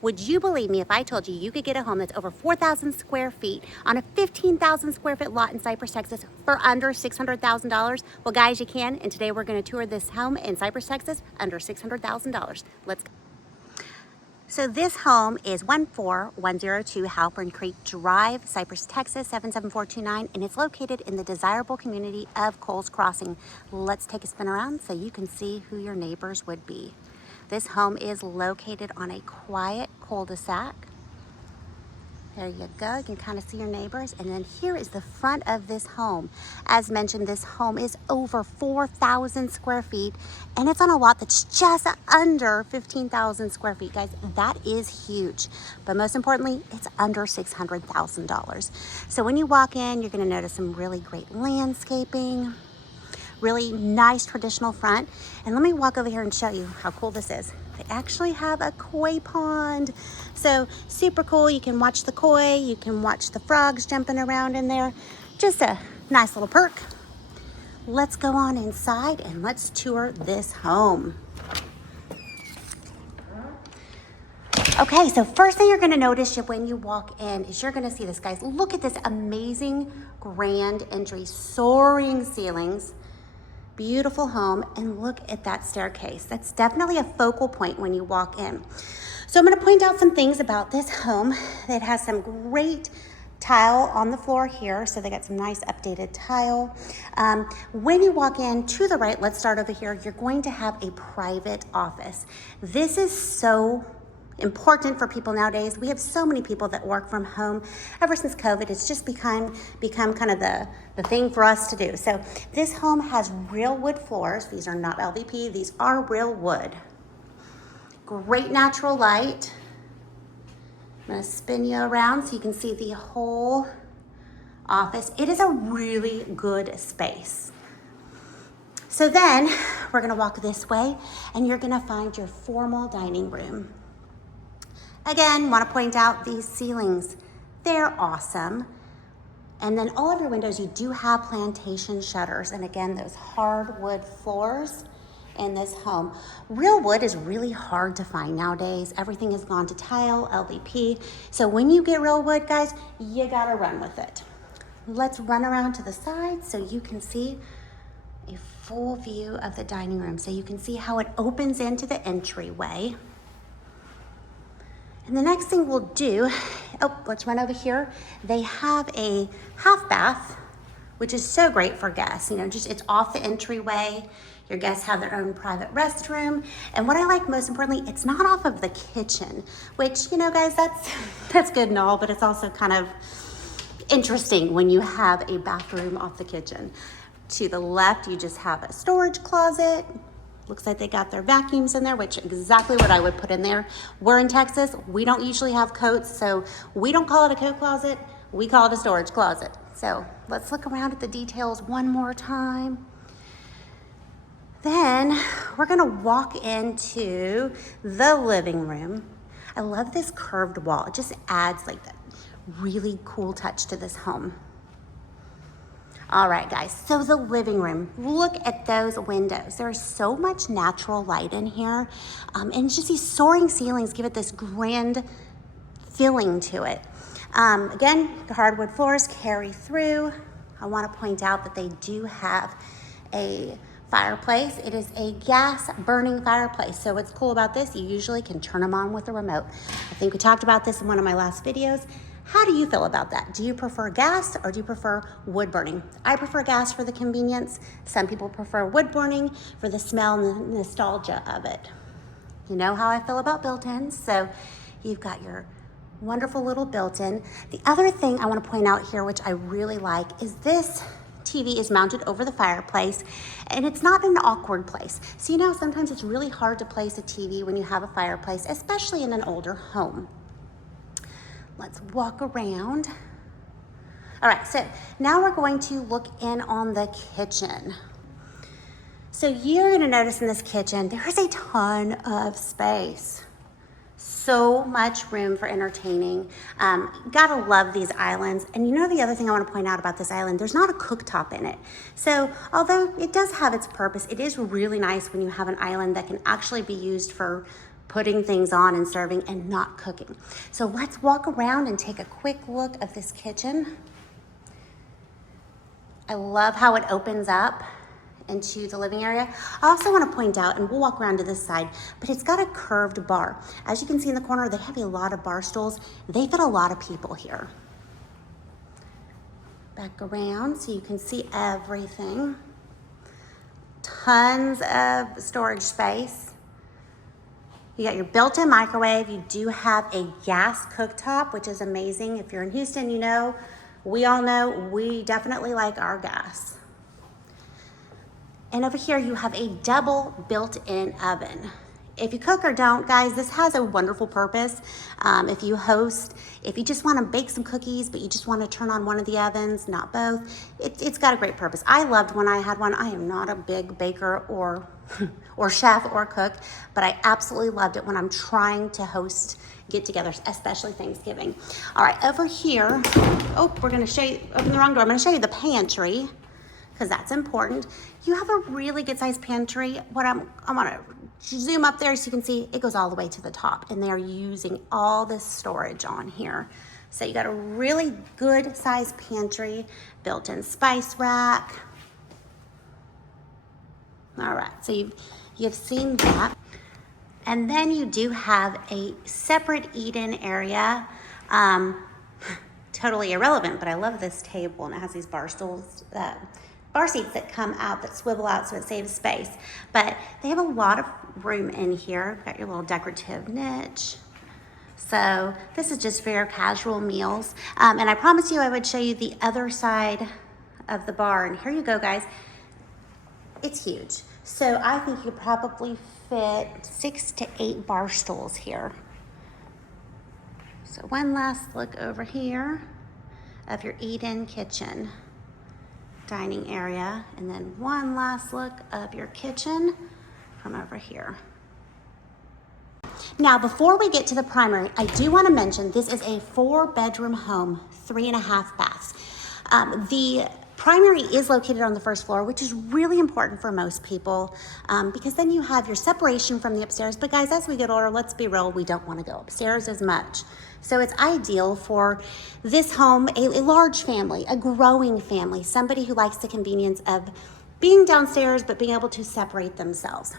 Would you believe me if I told you you could get a home that's over 4,000 square feet on a 15,000 square foot lot in Cypress, Texas for under $600,000? Well, guys, you can, and today we're going to tour this home in Cypress, Texas under $600,000. Let's go. So this home is 14102 Halprin Creek Drive, Cypress, Texas, 77429, and it's located in the desirable community of Coles Crossing. Let's take a spin around so you can see who your neighbors would be. This home is located on a quiet cul-de-sac. There you go, you can kind of see your neighbors. And then here is the front of this home. As mentioned, this home is over 4,000 square feet, and it's on a lot that's just under 15,000 square feet. Guys, that is huge. But most importantly, it's under $600,000. So when you walk in, you're gonna notice some really great landscaping, really nice traditional front. And let me walk over here and show you how cool this is. They actually have a koi pond. So super cool. You can watch the koi, you can watch the frogs jumping around in there. Just a nice little perk. Let's go on inside and let's tour this home. Okay, so first thing you're gonna notice when you walk in is you're gonna see this, guys. Look at this amazing grand entry, soaring ceilings. Beautiful home, and look at that staircase. That's definitely a focal point when you walk in. So I'm gonna point out some things about this home. It has some great tile on the floor here, so they got some nice updated tile. When you walk in to the right, let's start over here, you're going to have a private office. This is so important for people nowadays. We have so many people that work from home. Ever since COVID, it's just become kind of the thing for us to do. So this home has real wood floors. These are not LVP, these are real wood. Great natural light. I'm gonna spin you around so you can see the whole office. It is a really good space. So then we're gonna walk this way and you're gonna find your formal dining room. Again, want to point out these ceilings. They're awesome. And then all of your windows, you do have plantation shutters. And again, those hardwood floors in this home. Real wood is really hard to find nowadays. Everything has gone to tile, LVP. So when you get real wood, guys, you gotta run with it. Let's run around to the side so you can see a full view of the dining room. So you can see how it opens into the entryway. And the next thing we'll do, let's run over here. They have a half bath, which is so great for guests. You know, just it's off the entryway. Your guests have their own private restroom. And what I like most importantly, it's not off of the kitchen, which, you know, guys, that's good and all, but it's also kind of interesting when you have a bathroom off the kitchen. To the left, you just have a storage closet. Looks like they got their vacuums in there, which is exactly what I would put in there. We're in Texas, we don't usually have coats, so we don't call it a coat closet, we call it a storage closet. So let's look around at the details one more time. Then we're gonna walk into the living room. I love this curved wall. It just adds like that really cool touch to this home. All right, guys, so the living room, look at those windows. There's so much natural light in here. And just these soaring ceilings give it this grand feeling to it. Again, the hardwood floors carry through. I wanna point out that they do have a fireplace. It is a gas burning fireplace. So what's cool about this, you usually can turn them on with a remote. I think we talked about this in one of my last videos. How do you feel about that? Do you prefer gas or do you prefer wood burning? I prefer gas for the convenience. Some people prefer wood burning for the smell and the nostalgia of it. You know how I feel about built-ins. So you've got your wonderful little built-in. The other thing I want to point out here, which I really like, is this TV is mounted over the fireplace and it's not in an awkward place. So you know, sometimes it's really hard to place a TV when you have a fireplace, especially in an older home. Let's walk around. All right, so now we're going to look in on the kitchen. So you're gonna notice in this kitchen, there's a ton of space. So much room for entertaining. Gotta love these islands. And you know the other thing I wanna point out about this island, there's not a cooktop in it. So although it does have its purpose, it is really nice when you have an island that can actually be used for putting things on and serving and not cooking. So let's walk around and take a quick look of this kitchen. I love how it opens up into the living area. I also want to point out, and we'll walk around to this side, but it's got a curved bar. As you can see in the corner, they have a lot of bar stools. They fit a lot of people here. Back around so you can see everything. Tons of storage space. You got your built-in microwave. You do have a gas cooktop, which is amazing. If you're in Houston, you know, we all know we definitely like our gas. And over here you have a double built-in oven. If you cook or don't, guys, this has a wonderful purpose. If you host, if you just want to bake some cookies, but you just want to turn on one of the ovens, not both, it's got a great purpose. I loved when I had one. I am not a big baker or chef or cook, but I absolutely loved it when I'm trying to host get-togethers, especially Thanksgiving. All right, over here, oh, we're gonna show you, open the wrong door. I'm gonna show you the pantry, because that's important. You have a really good sized pantry. I wanna zoom up there so you can see it goes all the way to the top, and they are using all this storage on here. So you got a really good sized pantry, built-in spice rack. All right, so you've seen that. And then you do have a separate eat-in area. Totally irrelevant, but I love this table, and it has these bar stools, bar seats that come out, that swivel out so it saves space. But they have a lot of room in here. Got your little decorative niche. So this is just for your casual meals. And I promised you I would show you the other side of the bar. And here you go, guys. It's huge. So I think you could probably fit 6 to 8 bar stools here. So one last look over here of your eat-in kitchen dining area, and then one last look of your kitchen from over here. Now, before we get to the primary, I do want to mention this is a 4-bedroom home, 3.5 baths. The primary is located on the first floor, which is really important for most people because then you have your separation from the upstairs. But guys, as we get older, let's be real, we don't want to go upstairs as much. So it's ideal for this home, a large family, a growing family, somebody who likes the convenience of being downstairs but being able to separate themselves.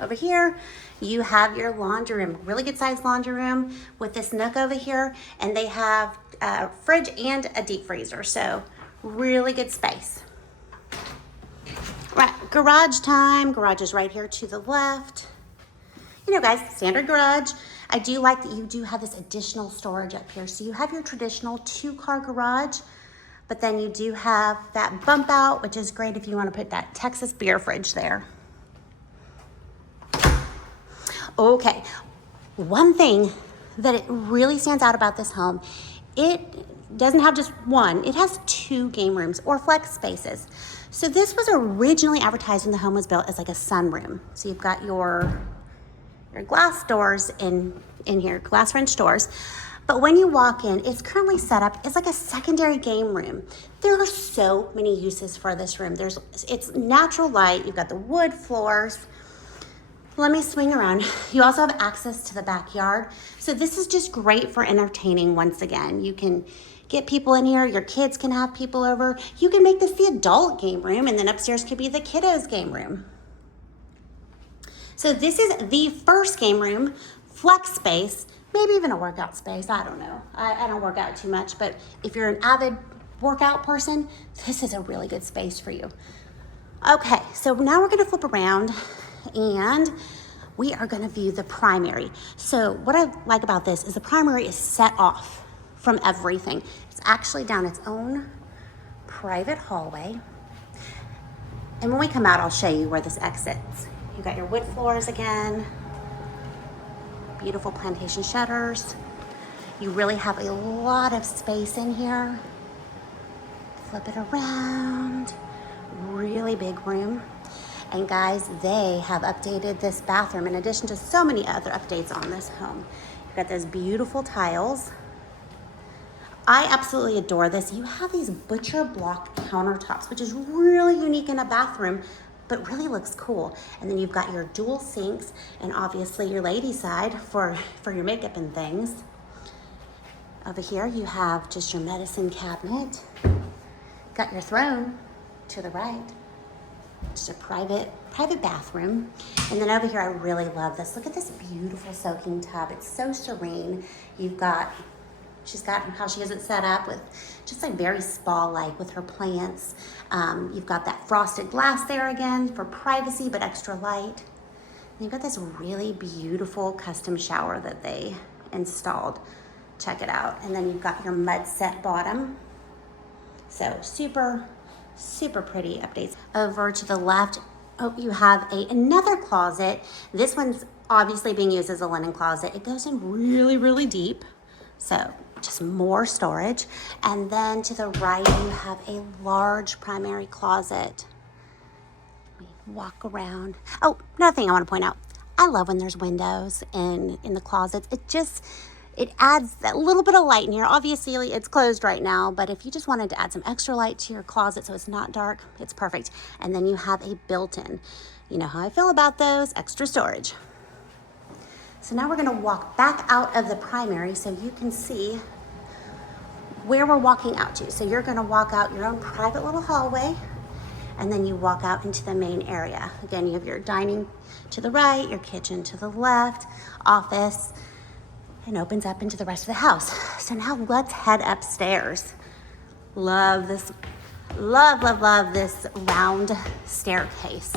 Over here, you have your laundry room, really good sized laundry room with this nook over here, and they have a fridge and a deep freezer, so really good space. Right, garage time. Garage is right here to the left. You know, guys, standard garage. I do like that you do have this additional storage up here. So you have your traditional 2-car garage, but then you do have that bump out, which is great if you want to put that Texas beer fridge there. Okay, one thing that it really stands out about this home, it doesn't have just one, it has 2 game rooms or flex spaces. So this was originally advertised when the home was built as like a sunroom. So you've got your glass doors in here, glass French doors. But when you walk in, it's currently set up as like a secondary game room. There are so many uses for this room. It's natural light, you've got the wood floors. Let me swing around. You also have access to the backyard. So this is just great for entertaining once again. You can get people in here, your kids can have people over. You can make this the adult game room, and then upstairs could be the kiddos game room. So this is the first game room, flex space, maybe even a workout space, I don't know. I don't work out too much, but if you're an avid workout person, this is a really good space for you. Okay, so now we're gonna flip around and we are gonna view the primary. So what I like about this is the primary is set off from everything. It's actually down its own private hallway. And when we come out, I'll show you where this exits. You got your wood floors again, beautiful plantation shutters. You really have a lot of space in here. Flip it around, really big room. And guys, they have updated this bathroom in addition to so many other updates on this home. You've got those beautiful tiles. I absolutely adore this. You have these butcher block countertops, which is really unique in a bathroom, but really looks cool. And then you've got your dual sinks and obviously your lady side for your makeup and things. Over here you have just your medicine cabinet. Got your throne to the right. Just a private bathroom. And then over here, I really love this. Look at this beautiful soaking tub. It's so serene. She's got how she has it set up with just like very spa-like with her plants. You've got that frosted glass there again for privacy, but extra light. And you've got this really beautiful custom shower that they installed. Check it out. And then you've got your mud set bottom. So super pretty updates. Over to the left, you have another closet. This one's obviously being used as a linen closet. It goes in really deep. So just more storage. And then to the right, you have a large primary closet. Let me walk around. Oh, another thing I want to point out. I love when there's windows in the closets. It adds that little bit of light in here. Obviously, it's closed right now, but if you just wanted to add some extra light to your closet so it's not dark, it's perfect. And then you have a built-in. You know how I feel about those, extra storage. So now we're gonna walk back out of the primary so you can see where we're walking out to. So you're gonna walk out your own private little hallway, and then you walk out into the main area. Again, you have your dining to the right, your kitchen to the left, office, and opens up into the rest of the house. So now let's head upstairs. Love this round staircase.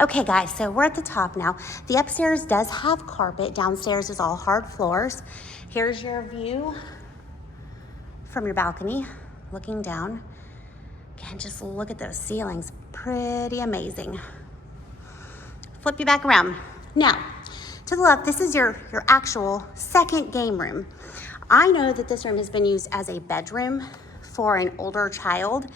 Okay guys, so we're at the top now. The upstairs does have carpet. Downstairs is all hard floors. Here's your view from your balcony, looking down. Again, just look at those ceilings, pretty amazing. Flip you back around. Now, to the left, this is your actual second game room. I know that this room has been used as a bedroom for an older child,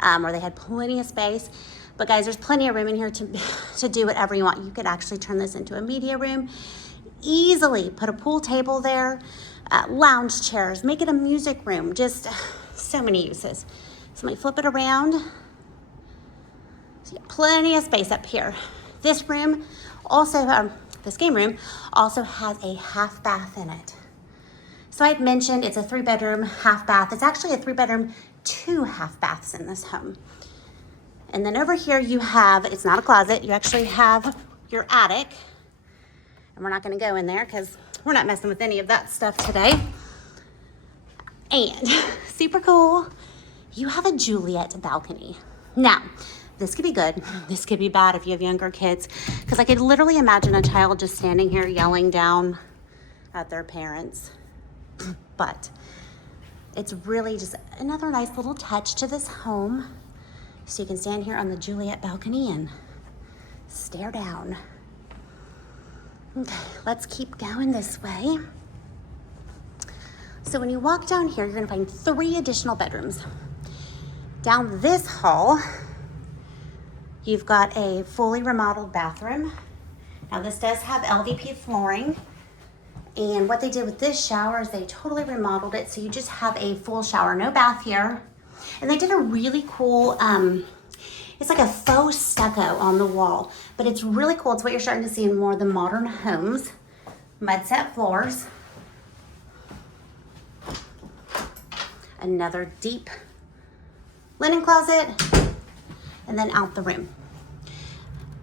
where they had plenty of space. But guys, there's plenty of room in here to do whatever you want. You could actually turn this into a media room. Easily put a pool table there, lounge chairs, make it a music room. Just so many uses. So let me flip it around. So you have plenty of space up here. This room also, this game room also has a half bath in it. So I had mentioned it's a 3-bedroom half bath. It's actually a 3-bedroom, 2 half baths in this home. And then over here you have, it's not a closet, you actually have your attic. And we're not gonna go in there because we're not messing with any of that stuff today. And super cool, you have a Juliet balcony. Now, this could be good, this could be bad if you have younger kids, because I could literally imagine a child just standing here yelling down at their parents. But it's really just another nice little touch to this home. So you can stand here on the Juliet balcony and stare down. Okay, let's keep going this way. So when you walk down here, you're gonna find 3 additional bedrooms. Down this hall, you've got a fully remodeled bathroom. Now this does have LVP flooring. And what they did with this shower is they totally remodeled it. So you just have a full shower, no bath here. And they did a really cool, it's like a faux stucco on the wall, but it's really cool. It's what you're starting to see in more of the modern homes. Mud set floors. Another deep linen closet, and then out the room.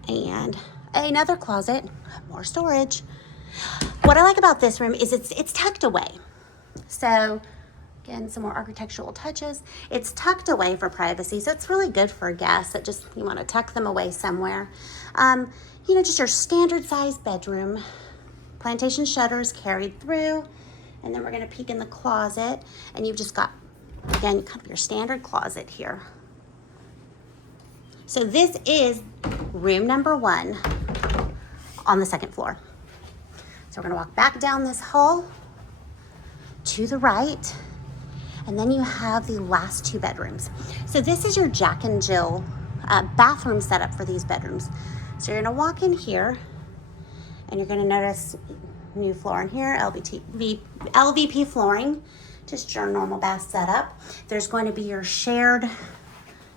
And another closet, more storage. What I like about this room is it's tucked away. So again, some more architectural touches. It's tucked away for privacy, so it's really good for guests that just, you want to tuck them away somewhere. You know, just your standard size bedroom. Plantation shutters carried through, and then we're gonna peek in the closet, and you've just got, again, kind of your standard closet here. So this is room number 1 on the 2nd floor. So we're gonna walk back down this hall to the right, and then you have the last 2 bedrooms. So this is your Jack and Jill bathroom setup for these bedrooms. So you're gonna walk in here, and you're gonna notice new flooring here, LVP flooring. Just your normal bath setup. There's going to be your shared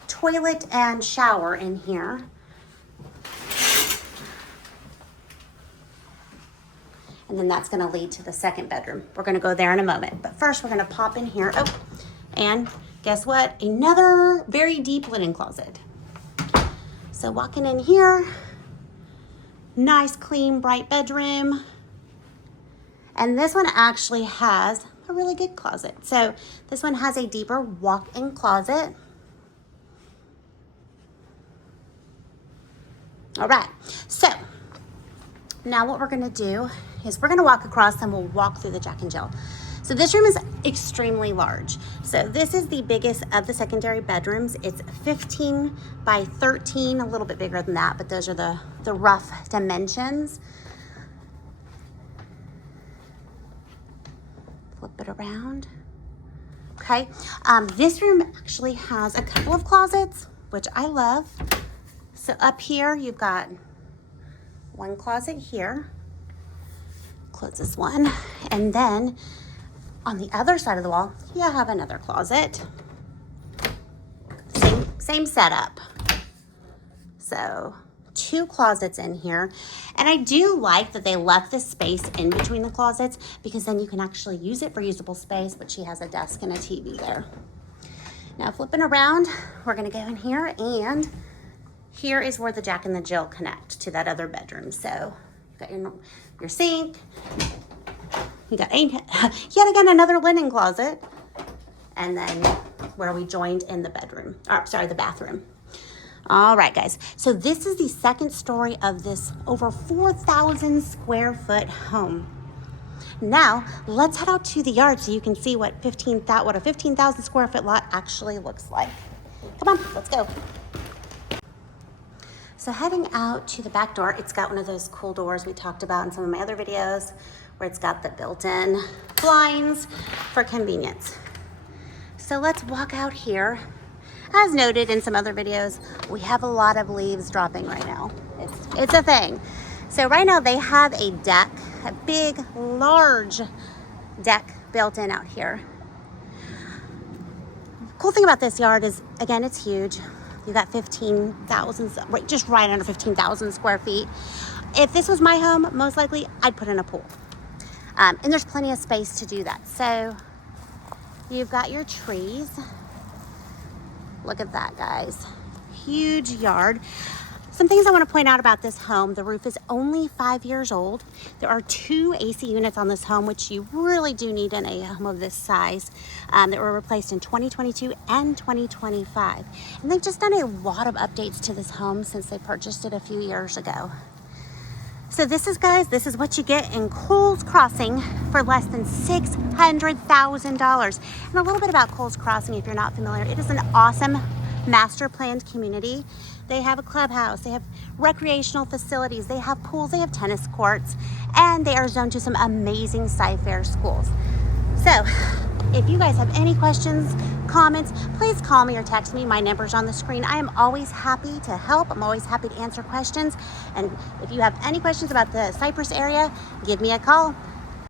toilet and shower in here. And then that's gonna lead to the second bedroom. We're gonna go there in a moment. But first we're gonna pop in here. Oh, and guess what? Another very deep linen closet. So walking in here, nice, clean, bright bedroom. And this one actually has a really good closet. So this one has a deeper walk-in closet. All right, so now what we're gonna do is we're gonna walk across and we'll walk through the Jack and Jill. So this room is extremely large. So this is the biggest of the secondary bedrooms. It's 15 by 13, a little bit bigger than that, but those are the rough dimensions. Flip it around. Okay, this room actually has a couple of closets, which I love. So up here, you've got one closet here. Close this one. And then on the other side of the wall, you have another closet. Same setup. So 2 closets in here. And I do like that they left this space in between the closets because then you can actually use it for usable space, but she has a desk and a TV there. Now flipping around, we're gonna go in here, and here is where the Jack and the Jill connect to that other bedroom. So you got your sink, you got yet again another linen closet, and then where we joined in the bedroom, or sorry, the bathroom. All right, guys, so this is the second story of this over 4,000 square foot home. Now let's head out to the yard so you can see what a 15,000 square foot lot actually looks like. Come on, let's go. So heading out to the back door, it's got one of those cool doors we talked about in some of my other videos, where it's got the built-in blinds for convenience. So let's walk out here. As noted in some other videos, we have a lot of leaves dropping right now. It's a thing. So right now they have a deck, a big, large deck built in out here. Cool thing about this yard is, again, it's huge. You got 15,000, just right under 15,000 square feet. If this was my home, most likely I'd put in a pool. And there's plenty of space to do that. So you've got your trees. Look at that, guys. Huge yard. Some things I want to point out about this home: the roof is only 5 years old. There are 2 AC units on this home, which you really do need in a home of this size, that were replaced in 2022 and 2025. And they've just done a lot of updates to this home since they purchased it a few years ago. So this is, guys, this is what you get in Coles Crossing for less than $600,000. And a little bit about Coles Crossing, if you're not familiar, it is an awesome master planned community. They have a clubhouse, they have recreational facilities, they have pools, they have tennis courts, and they are zoned to some amazing Cy-Fair schools. So if you guys have any questions, comments, please call me or text me. My number's on the screen. I am always happy to help. I'm always happy to answer questions. And if you have any questions about the Cypress area, give me a call.